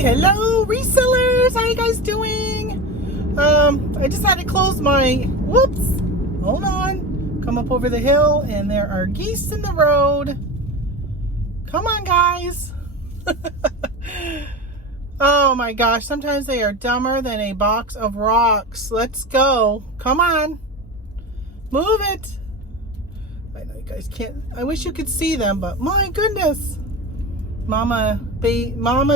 Hello resellers, how you guys doing? I just had to close my, whoops, hold on, come up over the hill and there are geese in the road. Come on guys. Oh my gosh, sometimes they are dumber than a box of rocks. Let's go, come on, move it. I know you guys can't, I wish you could see them, but my goodness. Mama,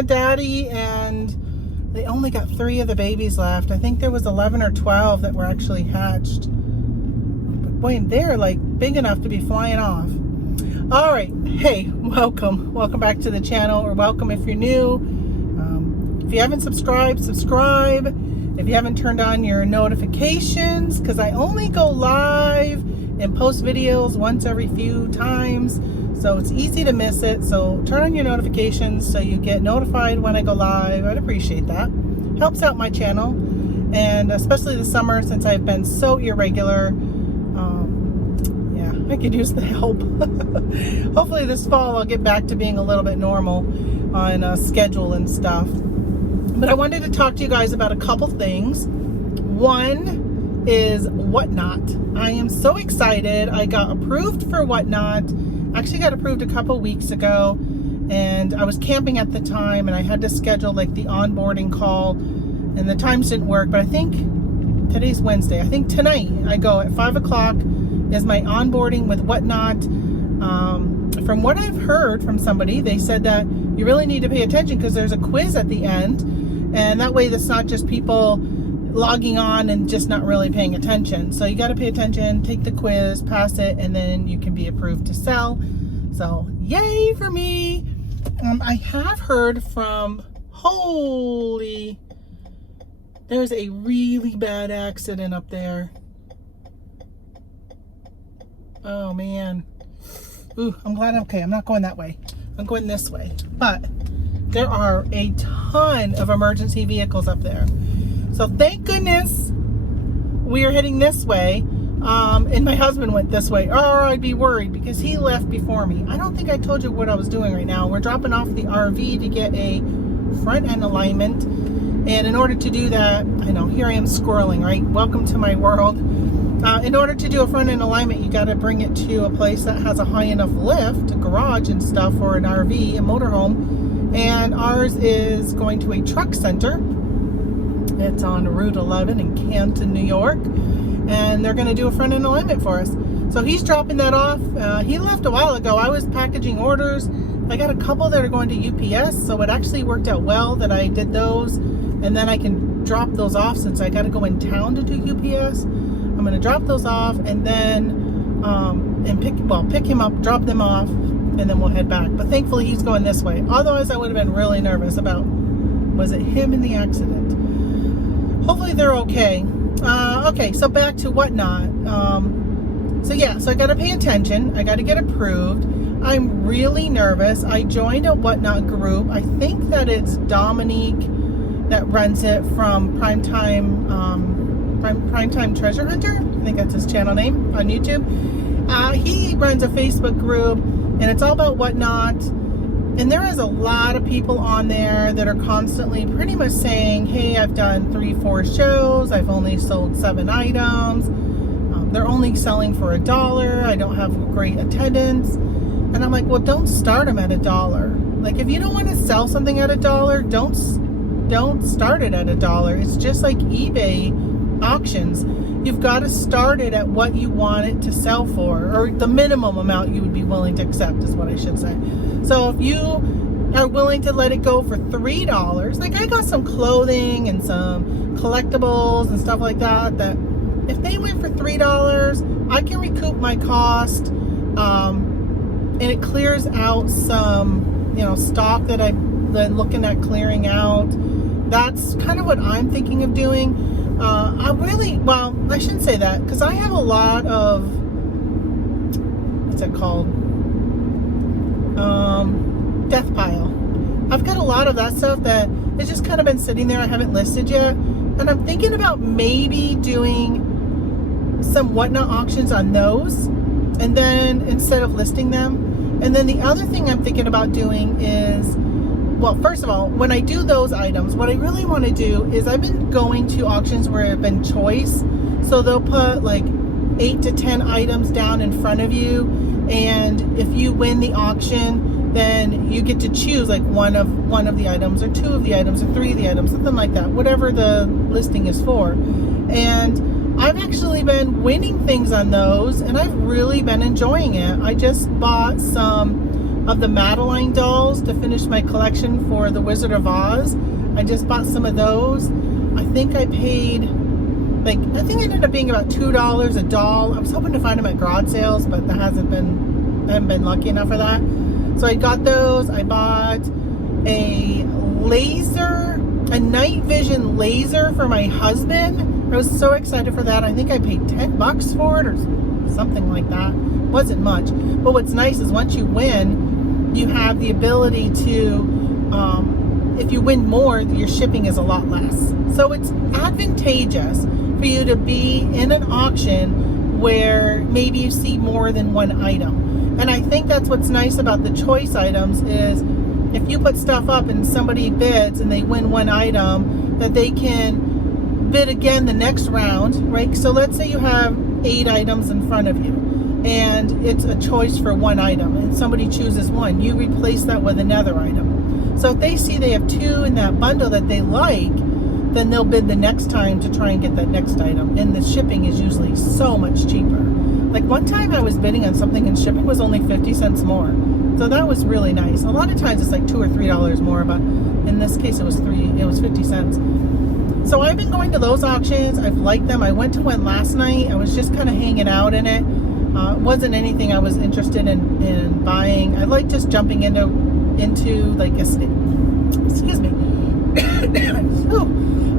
Daddy, and they only got 3 of the babies left. I think there was 11 or 12 that were actually hatched. But boy, they're like big enough to be flying off. All right, hey, welcome back to the channel, or welcome if you're new. If you haven't subscribed, subscribe. If you haven't turned on your notifications, because I only go live and post videos once every few times. So it's easy to miss it. So turn on your notifications so you get notified when I go live. I'd appreciate that. Helps out my channel. And especially this summer, since I've been so irregular. Yeah, I could use the help. Hopefully this fall I'll get back to being a little bit normal on schedule and stuff. But I wanted to talk to you guys about a couple things. One is WhatNot. I am so excited. I got approved for WhatNot. Actually got approved a couple weeks ago, and I was camping at the time and I had to schedule like the onboarding call and the times didn't work, but I think today's Wednesday. I think tonight I go at 5 o'clock is my onboarding with WhatNot. From what I've heard from somebody, they said that you really need to pay attention because there's a quiz at the end, and that way it's not just people logging on and just not really paying attention. So you got to pay attention, take the quiz, pass it, and then you can be approved to sell. So yay for me. I have heard from, there's a really bad accident up there. Oh man. Ooh, I'm glad, okay, I'm not going that way. I'm going this way. But there are a ton of emergency vehicles up there. So thank goodness we are heading this way, and my husband went this way, or I'd be worried because he left before me. I don't think I told you what I was doing right now. We're dropping off the RV to get a front end alignment, and in order to do that, I know, here I am squirreling, right? Welcome to my world. In order to do a front end alignment, you got to bring it to a place that has a high enough lift, a garage and stuff, or an RV, a motorhome, and ours is going to a truck center. It's on Route 11 in Canton, New York, and they're going to do a front end alignment for us. So he's dropping that off. He left a while ago. I was packaging orders. I got a couple that are going to UPS, so it actually worked out well that I did those, and then I can drop those off since I got to go in town to do UPS. I'm going to drop those off and then pick him up, drop them off, and then we'll head back. But thankfully he's going this way. Otherwise I would have been really nervous about, was it him in the accident? Hopefully they're okay. Okay, so back to WhatNot. So I got to pay attention. I got to get approved. I'm really nervous. I joined a WhatNot group. I think that it's Dominique that runs it from Primetime Treasure Hunter. I think that's his channel name on YouTube. He runs a Facebook group, and it's all about WhatNot. And there is a lot of people on there that are constantly pretty much saying, hey, I've done 3-4 shows. I've only sold 7 items. They're only selling for $1. I don't have great attendance. And I'm like, well, don't start them at $1. Like, if you don't want to sell something at $1, don't start it at $1. It's just like eBay auctions. You've got to start it at what you want it to sell for, or the minimum amount you would be willing to accept is what I should say. So if you are willing to let it go for $3, like I got some clothing and some collectibles and stuff like that, that if they went for $3, I can recoup my cost, and it clears out some, stock that I've been looking at clearing out. That's kind of what I'm thinking of doing. I shouldn't say that, because I have a lot of, what's it called? Death pile. I've got a lot of that stuff that it's just kind of been sitting there. I haven't listed yet. And I'm thinking about maybe doing some WhatNot auctions on those, and then instead of listing them. And then the other thing I'm thinking about doing is well, first of all, when I do those items, what I really want to do is I've been going to auctions where I've been choice. So they'll put like 8 to 10 items down in front of you. And if you win the auction, then you get to choose like one of the items, or 2 of the items, or 3 of the items, something like that, whatever the listing is for. And I've actually been winning things on those, and I've really been enjoying it. I just bought some of the Madeline dolls to finish my collection for the Wizard of Oz. I just bought some of those. I think I paid, I think it ended up being about $2 a doll. I was hoping to find them at garage sales, but I haven't been lucky enough for that. So I got those. I bought a night vision laser for my husband. I was so excited for that. I think I paid $10 for it or something like that. It wasn't much. But what's nice is once you win, you have the ability to, if you win more, your shipping is a lot less. So it's advantageous for you to be in an auction where maybe you see more than one item. And I think that's what's nice about the choice items is if you put stuff up and somebody bids and they win one item, that they can bid again the next round, right? So let's say you have 8 items in front of you and it's a choice for one item and somebody chooses one, you replace that with another item. So if they see they have 2 in that bundle that they like, then they'll bid the next time to try and get that next item. And the shipping is usually so much cheaper. Like one time I was bidding on something and shipping was only 50 cents more. So that was really nice. A lot of times it's like $2 or $3 more, but in this case it was 50 cents. So I've been going to those auctions. I've liked them. I went to one last night. I was just kind of hanging out in it. It wasn't anything I was interested in buying. I like just jumping into like excuse me.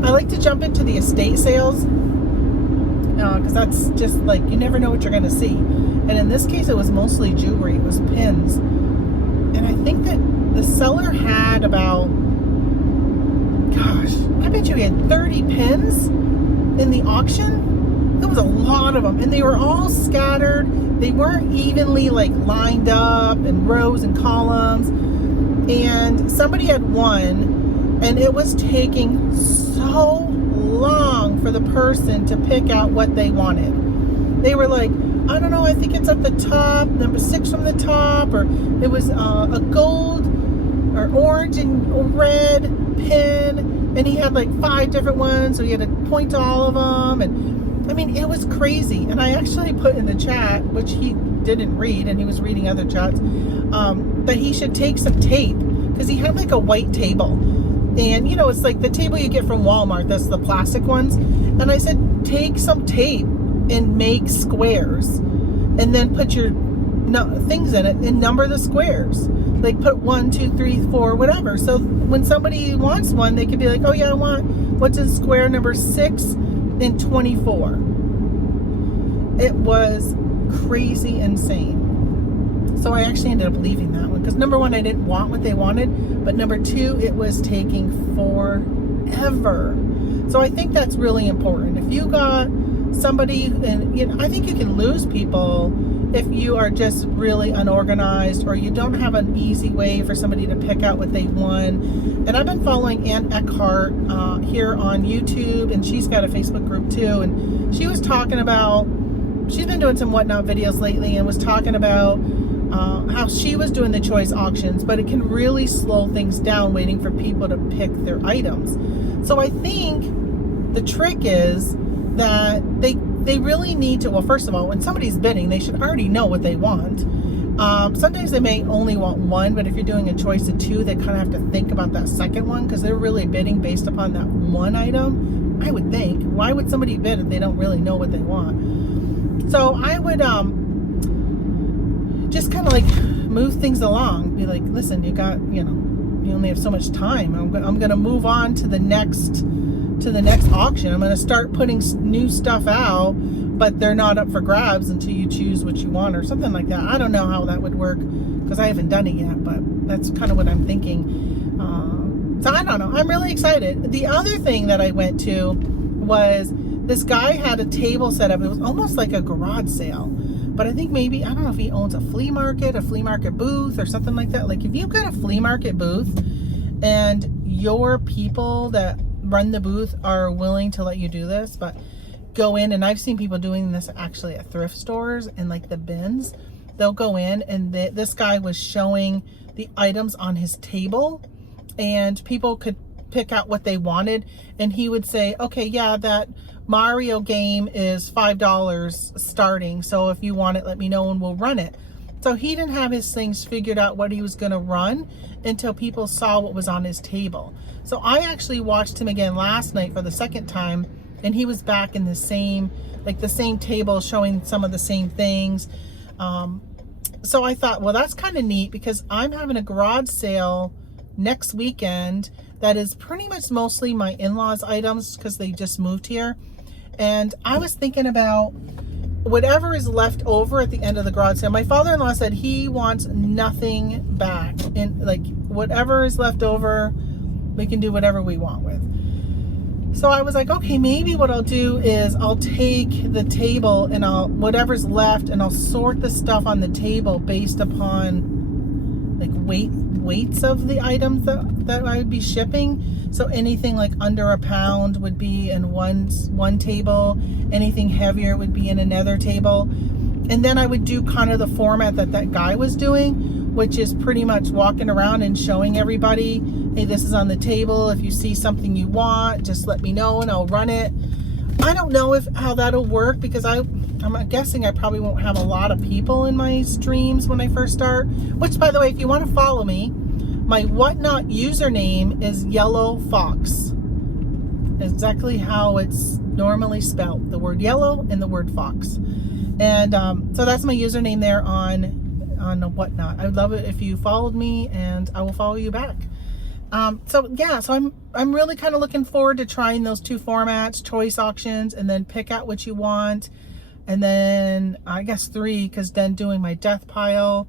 I like to jump into the estate sales because that's just like, you never know what you're going to see. And in this case, it was mostly jewelry. It was pins. And I think that the seller had about, gosh, I bet you he had 30 pins in the auction. There was a lot of them. And they were all scattered. They weren't evenly like lined up in rows and columns. And somebody had one, and it was taking so long for the person to pick out what they wanted. They were like, I don't know, I think it's at the top, number 6 from the top, or it was a gold or orange and red pin, and he had like 5 different ones, so he had to point to all of them. And I mean, it was crazy. And I actually put in the chat, which he didn't read, and he was reading other chats, that he should take some tape, because he had like a white table. And you know, it's like the table you get from Walmart, that's the plastic ones. And I said, take some tape and make squares, and then put your things in it and number the squares. Like put 1, 2, 3, 4, whatever. So when somebody wants one, they could be like, oh yeah, I want, what's in square number 6 and 24. It was crazy insane. So I actually ended up leaving that one because number 1, I didn't want what they wanted, but number 2, it was taking forever. So I think that's really important. If you got somebody, and you know, I think you can lose people if you are just really unorganized, or you don't have an easy way for somebody to pick out what they won. And I've been following Ann Eckhart here on YouTube, and she's got a Facebook group too, and she was talking about, she's been doing some WhatNot videos lately, and was talking about how she was doing the choice auctions, but it can really slow things down waiting for people to pick their items. So I think the trick is that they really need to, well, first of all, when somebody's bidding, they should already know what they want. Sometimes they may only want one, but if you're doing a choice of 2, they kind of have to think about that second one, because they're really bidding based upon that one item, I would think. Why would somebody bid if they don't really know what they want? So I would just kind of like move things along, be like, listen, you got, you know, you only have so much time. I'm going to move on to the next auction. I'm going to start putting new stuff out, but they're not up for grabs until you choose what you want, or something like that. I don't know how that would work because I haven't done it yet, but that's kind of what I'm thinking. So I don't know. I'm really excited. The other thing that I went to was this guy had a table set up. It was almost like a garage sale, but I think maybe, I don't know if he owns a flea market booth or something like that. Like if you've got a flea market booth and your people that run the booth are willing to let you do this, but go in, and I've seen people doing this actually at thrift stores and like the bins. They'll go in, and this guy was showing the items on his table, and people could pick out what they wanted, and he would say, okay, yeah, that Mario game is $5 starting, so if you want it, let me know and we'll run it. So he didn't have his things figured out what he was going to run until people saw what was on his table. So I actually watched him again last night for the second time, and he was back in the same table showing some of the same things. So I thought, well, that's kind of neat, because I'm having a garage sale next weekend that is pretty much mostly my in-laws items because they just moved here. And I was thinking about whatever is left over at the end of the garage sale. My father-in-law said he wants nothing back, and like whatever is left over, we can do whatever we want with. So I was like, okay, maybe what I'll do is I'll take the table and whatever's left, and I'll sort the stuff on the table based upon like weights of the items that I would be shipping. So anything like under a pound would be in one table, anything heavier would be in another table. And then I would do kind of the format that guy was doing, which is pretty much walking around and showing everybody, hey, this is on the table. If you see something you want, just let me know and I'll run it. I don't know how that'll work, because I'm guessing I probably won't have a lot of people in my streams when I first start. Which, by the way, if you want to follow me, my WhatNot username is Yellow Fox. Exactly how it's normally spelled. The word yellow and the word fox. And so that's my username there on WhatNot. I would love it if you followed me, and I will follow you back. So I'm really kind of looking forward to trying those two formats, choice auctions, and then pick out what you want. And then I guess 3, because then doing my death pile.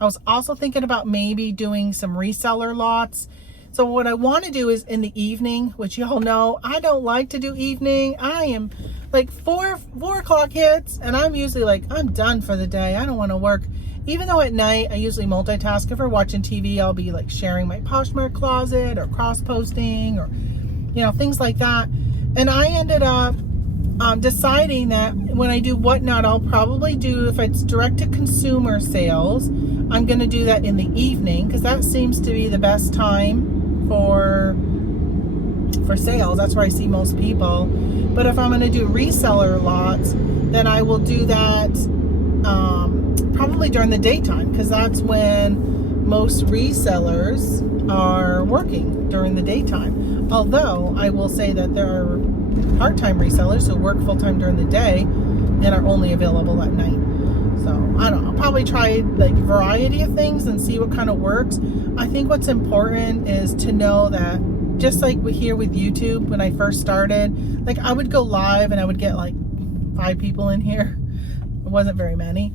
I was also thinking about maybe doing some reseller lots. So what I want to do is in the evening, which y'all know, I don't like to do evening. I am like 4 o'clock hits, and I'm usually like, I'm done for the day. I don't want to work. Even though at night I usually multitask. If we're watching TV, I'll be like sharing my Poshmark closet or cross posting or, things like that. And I ended up deciding that when I do WhatNot, I'll probably do, if it's direct to consumer sales, I'm going to do that in the evening, because that seems to be the best time for sales. That's where I see most people. But if I'm going to do reseller lots, then I will do that probably during the daytime, because that's when most resellers are working, during the daytime. Although I will say that there are part-time resellers who work full-time during the day and are only available at night. So I don't know, I'll probably try like a variety of things and see what kind of works. I think what's important is to know that, just like here with YouTube, when I first started, like I would go live and I would get like 5 people in here. It wasn't very many.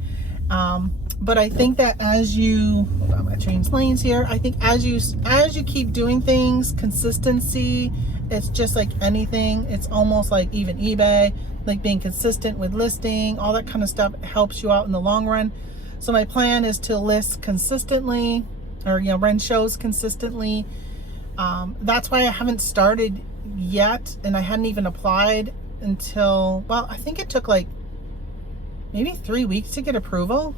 But I think that as you, I'm gonna change lanes here. I think as you keep doing things, consistency, it's just like anything. It's almost like even eBay, like being consistent with listing, all that kind of stuff helps you out in the long run. So my plan is to list consistently, or run shows consistently. That's why I haven't started yet, and I hadn't even applied until, well, I think it took like maybe 3 weeks to get approval.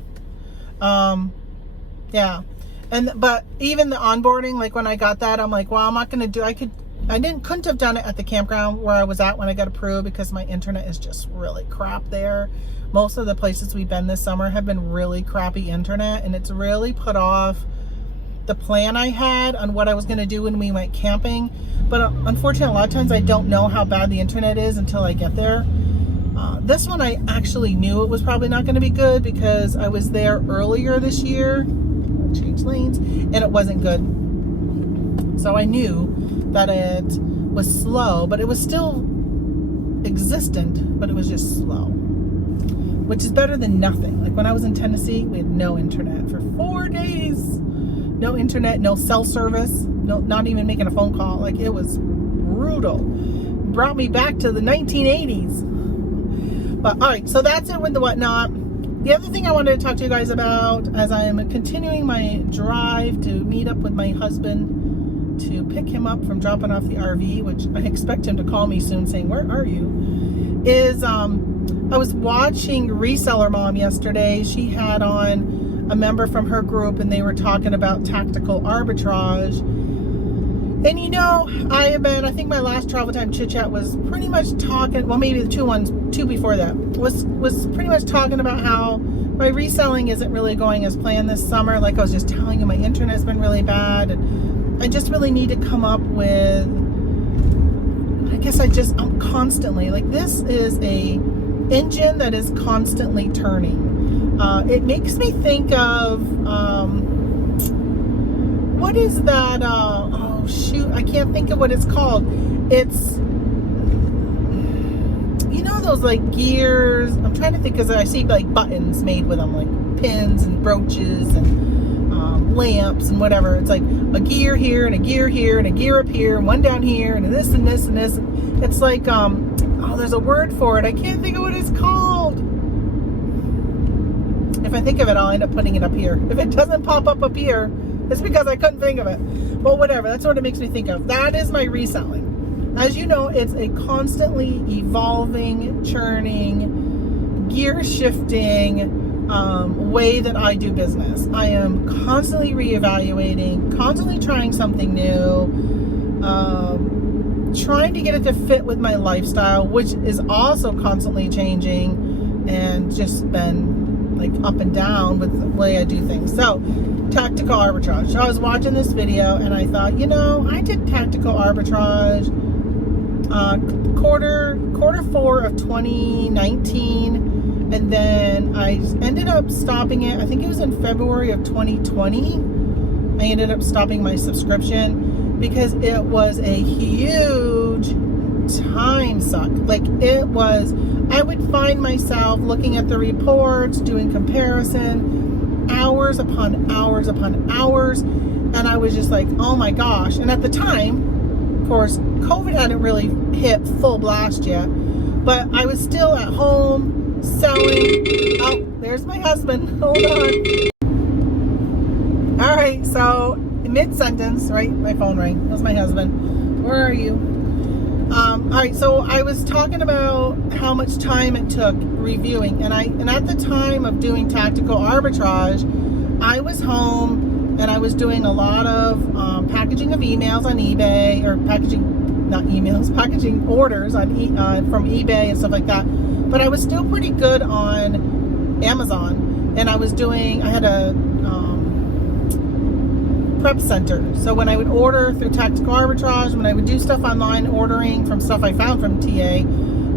Yeah. But even the onboarding, like when I got that, I'm like, well, I'm not going to do, couldn't have done it at the campground where I was at when I got approved, because my internet is just really crap there. Most of the places we've been this summer have been really crappy internet, and it's really put off the plan I had on what I was going to do when we went camping. But unfortunately, a lot of times I don't know how bad the internet is until I get there. This one I actually knew it was probably not going to be good, because I was there earlier this year, change lanes, and it wasn't good. So I knew that it was slow, but it was still existent, but it was just slow, which is better than nothing. Like when I was in Tennessee, we had no internet for 4 days. No internet, no cell service, no, not even making a phone call. Like it was brutal. Brought me back to the 1980s. But all right, so that's it with the WhatNot. The other thing I wanted to talk to you guys about, as I am continuing my drive to meet up with my husband to pick him up from dropping off the RV, which I expect him to call me soon saying, where are you? Is I was watching Reseller Mom yesterday. She had on a member from her group, and they were talking about tactical arbitrage. And you know, I think my last Travel Time Chit Chat was pretty much talking, well, maybe the two before that, was pretty much talking about how my reselling isn't really going as planned this summer. Like I was just telling you, my internet's been really bad, and I just really need to come up with, I guess I'm constantly, like, this is a engine that is constantly turning. It makes me think of, what is that, oh shoot, I can't think of what it's called. It's, you know, those like gears, I'm trying to think, because I see like buttons made with them, like pins and brooches and lamps and whatever. It's like a gear here and a gear here and a gear up here and one down here and this and this and this. It's like, oh, there's a word for it. I can't think of what it's called. If I think of it, I'll end up putting it up here. If it doesn't pop up here, it's because I couldn't think of it. But whatever, that's what it makes me think of. That is my reselling. As you know, it's a constantly evolving, churning, gear shifting way that I do business. I am constantly reevaluating, constantly trying something new, trying to get it to fit with my lifestyle, which is also constantly changing and just been like up and down with the way I do things. So, tactical arbitrage. So I was watching this video and I thought, you know, I did tactical arbitrage quarter 4 of 2019. And then I ended up stopping it. I think it was in February of 2020. I ended up stopping my subscription because it was a huge time suck. Like it was, I would find myself looking at the reports, doing comparison, hours upon hours upon hours. And I was just like, oh my gosh. And at the time, of course, COVID hadn't really hit full blast yet. But I was still at home selling. Oh, there's my husband. Hold on. All right, so mid-sentence, right? My phone rang. That was my husband. Where are you? All right, so I was talking about how much time it took reviewing, and at the time of doing tactical arbitrage, I was home and I was doing a lot of packaging of emails on eBay, or packaging orders on from eBay and stuff like that. But I was still pretty good on Amazon, and I had a prep center. So when I would order through tactical arbitrage, when I would do stuff online, ordering from stuff I found from TA,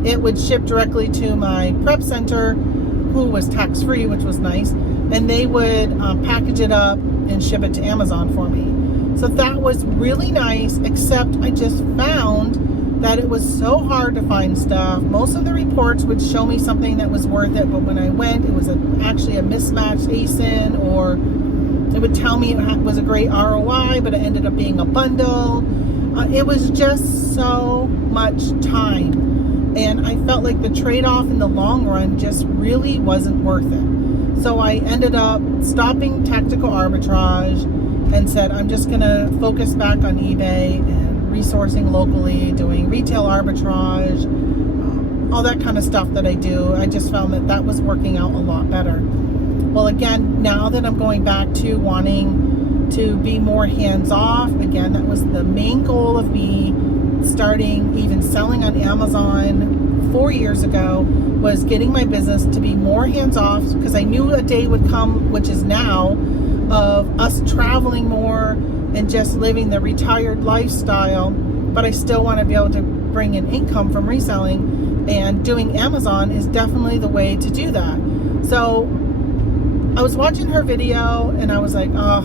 it would ship directly to my prep center, who was tax-free, which was nice, and they would package it up and ship it to Amazon for me. So that was really nice, except I just found that it was so hard to find stuff. Most of the reports would show me something that was worth it, but when I went, it was actually a mismatched ASIN, or it would tell me it was a great ROI, but it ended up being a bundle. It was just so much time. And I felt like the trade-off in the long run just really wasn't worth it. So I ended up stopping tactical arbitrage and said, I'm just gonna focus back on eBay and resourcing locally, doing retail arbitrage, all that kind of stuff that I do. I just found that was working out a lot better. Well, again, now that I'm going back to wanting to be more hands-off, again, that was the main goal of me starting even selling on Amazon 4 years ago, was getting my business to be more hands-off, because I knew a day would come, which is now, of us traveling more and just living the retired lifestyle, but I still want to be able to bring in income from reselling, and doing Amazon is definitely the way to do that. So I was watching her video and I was like, oh,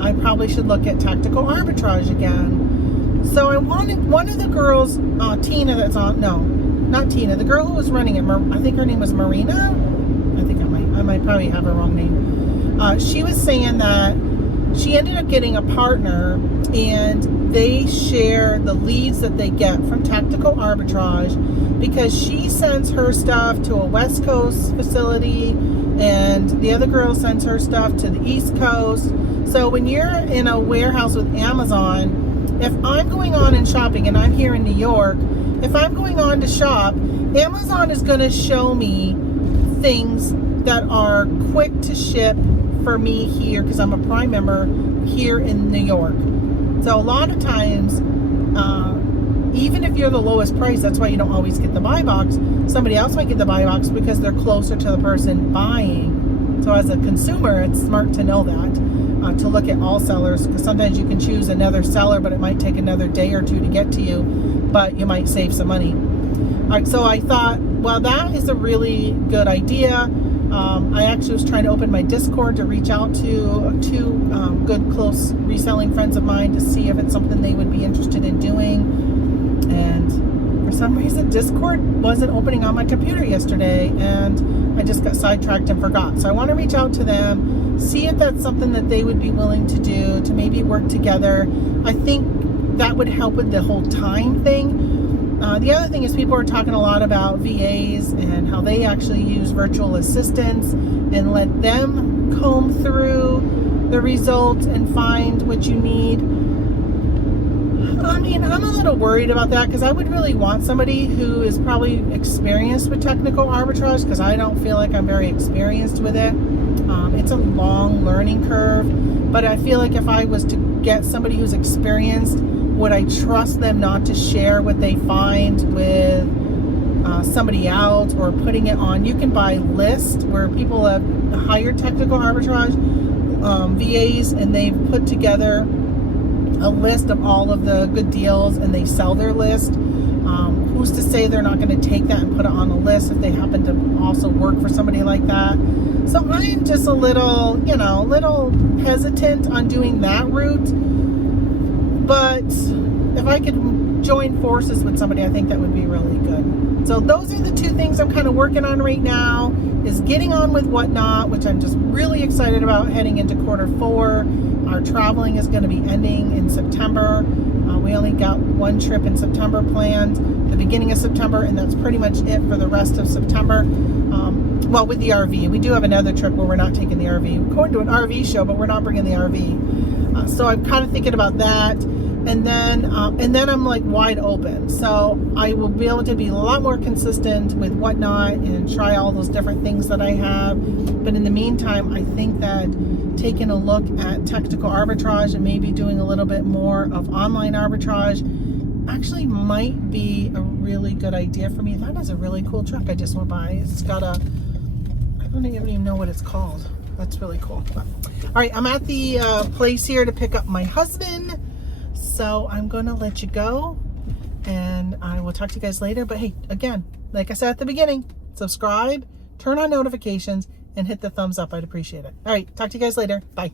I probably should look at tactical arbitrage again. So I wanted one of the girls, Tina, that's on, no, not Tina, the girl who was running it, I think her name was Marina. I think I might probably have her wrong name. She was saying that she ended up getting a partner, and they share the leads that they get from tactical arbitrage, because she sends her stuff to a West Coast facility and the other girl sends her stuff to the East Coast. So when you're in a warehouse with Amazon, if I'm going on and shopping, and I'm here in New York, if I'm going on to shop, Amazon is going to show me things that are quick to ship for me here, because I'm a Prime member here in New York. So a lot of times, even if you're the lowest price, that's why you don't always get the buy box. Somebody else might get the buy box because they're closer to the person buying. So as a consumer, it's smart to know that, to look at all sellers, because sometimes you can choose another seller, but it might take another day or two to get to you, but you might save some money. All right, so I thought, well, that is a really good idea. I actually was trying to open my Discord to reach out to two good, close reselling friends of mine to see if it's something they would be interested in doing. And for some reason, Discord wasn't opening on my computer yesterday, and I just got sidetracked and forgot. So I want to reach out to them, see if that's something that they would be willing to do, to maybe work together. I think that would help with the whole time thing. The other thing is, people are talking a lot about VAs and how they actually use virtual assistants and let them comb through the results and find what you need. I mean, I'm a little worried about that, because I would really want somebody who is probably experienced with technical arbitrage, because I don't feel like I'm very experienced with it. It's a long learning curve, but I feel like if I was to get somebody who's experienced, would I trust them not to share what they find with somebody else, or putting it on? You can buy lists where people have hired technical arbitrage VAs, and they've put together a list of all of the good deals, and they sell their list. Who's to say they're not going to take that and put it on a list if they happen to also work for somebody like that? So I'm just a little, little hesitant on doing that route. But if I could join forces with somebody, I think that would be really good. So those are the two things I'm kind of working on right now, is getting on with WhatNot, which I'm just really excited about heading into Q4. Our traveling is going to be ending in September. We only got one trip in September planned, the beginning of September, and that's pretty much it for the rest of September. Well, with the RV. We do have another trip where we're not taking the RV. We're going to an RV show, but we're not bringing the RV. So I'm kind of thinking about that. And then I'm like wide open. So I will be able to be a lot more consistent with WhatNot and try all those different things that I have. But in the meantime, I think that taking a look at technical arbitrage and maybe doing a little bit more of online arbitrage actually might be a really good idea for me. That is a really cool truck I just went by. It's got I don't even know what it's called. That's really cool. But, all right, I'm at the place here to pick up my husband. So I'm going to let you go, and I will talk to you guys later. But hey, again, like I said at the beginning, subscribe, turn on notifications, and hit the thumbs up. I'd appreciate it. All right, talk to you guys later. Bye.